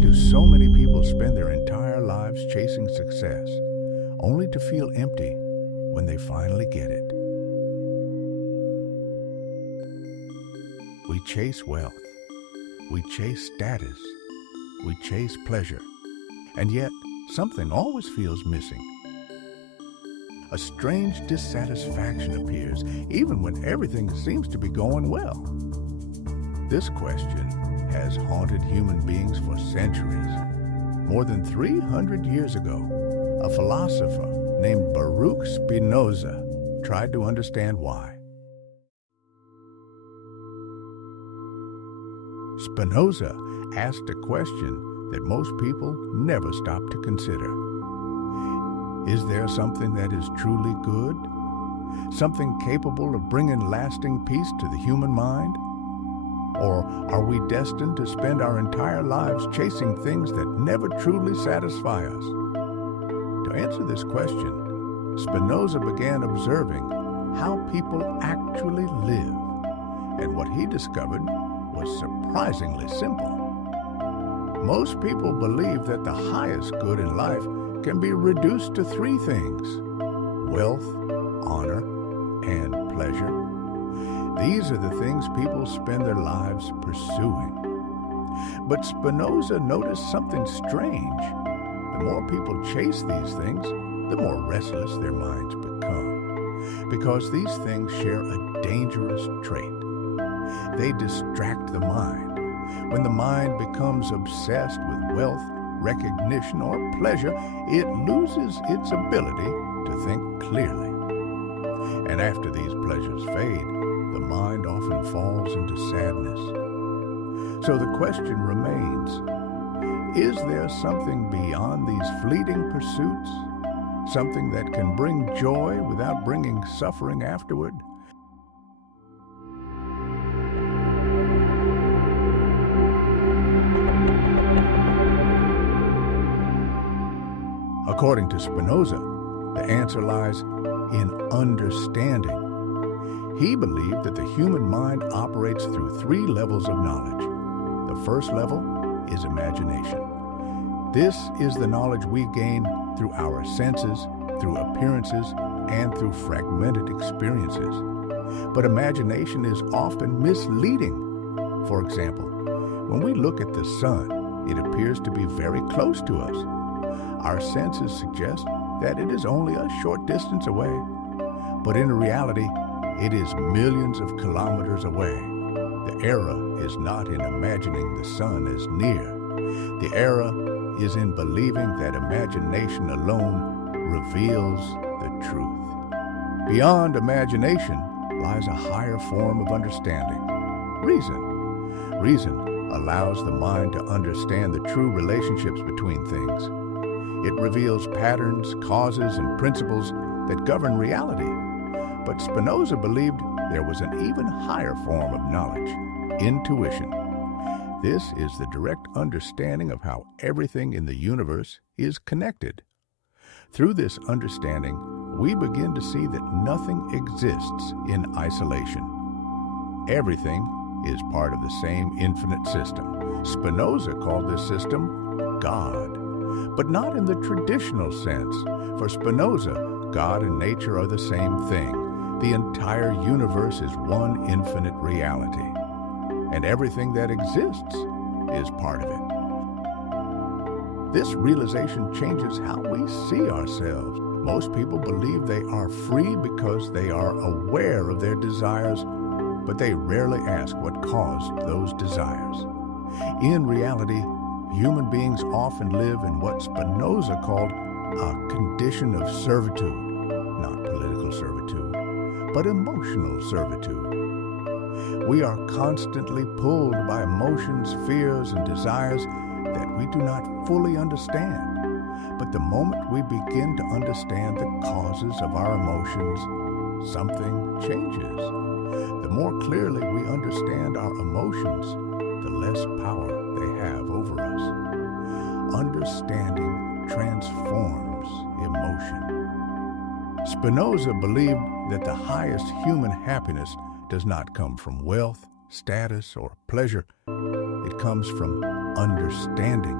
do so many people spend their entire lives chasing success, only to feel empty when they finally get it? We chase wealth, we chase status, we chase pleasure, and yet something always feels missing. A strange dissatisfaction appears even when everything seems to be going well. This question has haunted human beings for centuries. More than 300 years ago, a philosopher named Baruch Spinoza tried to understand why. Spinoza asked a question that most people never stop to consider. Is there something that is truly good? Something capable of bringing lasting peace to the human mind? Or are we destined to spend our entire lives chasing things that never truly satisfy us? To answer this question, Spinoza began observing how people actually live, and what he discovered was surprisingly simple. Most people believe that the highest good in life can be reduced to three things: wealth, honor, and pleasure. These are the things people spend their lives pursuing. But Spinoza noticed something strange. The more people chase these things, the more restless their minds become, because these things share a dangerous trait. They distract the mind. When the mind becomes obsessed with wealth, recognition, or pleasure, it loses its ability to think clearly. And after these pleasures fade, the mind often falls into sadness. So the question remains, is there something beyond these fleeting pursuits? Something that can bring joy without bringing suffering afterward? According to Spinoza, the answer lies in understanding. He believed that the human mind operates through three levels of knowledge. The first level is imagination. This is the knowledge we gain through our senses, through appearances, and through fragmented experiences. But imagination is often misleading. For example, when we look at the sun, it appears to be very close to us. Our senses suggest that it is only a short distance away, but in reality, it is millions of kilometers away. The error is not in imagining the sun as near. The error is in believing that imagination alone reveals the truth. Beyond imagination lies a higher form of understanding: reason. Reason allows the mind to understand the true relationships between things. It reveals patterns, causes, and principles that govern reality. But Spinoza believed there was an even higher form of knowledge: intuition. This is the direct understanding of how everything in the universe is connected. Through this understanding, we begin to see that nothing exists in isolation. Everything is part of the same infinite system. Spinoza called this system God, but not in the traditional sense. For Spinoza, God and nature are the same thing. The entire universe is one infinite reality, and everything that exists is part of it. This realization changes how we see ourselves. Most people believe they are free because they are aware of their desires, but they rarely ask what caused those desires. In reality, human beings often live in what Spinoza called a condition of servitude, not political servitude, but emotional servitude. We are constantly pulled by emotions, fears, and desires that we do not fully understand. But the moment we begin to understand the causes of our emotions, something changes. The more clearly we understand our emotions, the less power they have over us. Understanding transforms emotion. Spinoza believed that the highest human happiness does not come from wealth, status, or pleasure. It comes from understanding.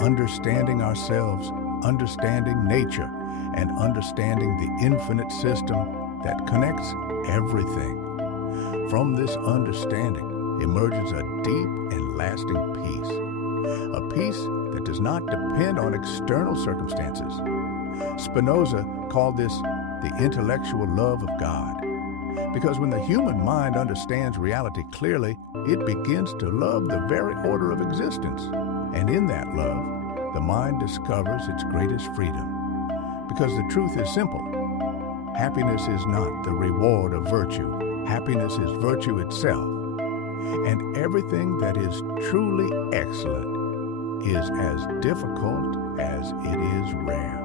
understanding ourselves, understanding nature, and understanding the infinite system that connects everything. From this understanding emerges a deep and lasting peace, a peace that does not depend on external circumstances. Spinoza called this the intellectual love of God, because when the human mind understands reality clearly, it begins to love the very order of existence. And in that love, the mind discovers its greatest freedom. Because the truth is simple. Happiness is not the reward of virtue. Happiness is virtue itself. And everything that is truly excellent is as difficult as it is rare.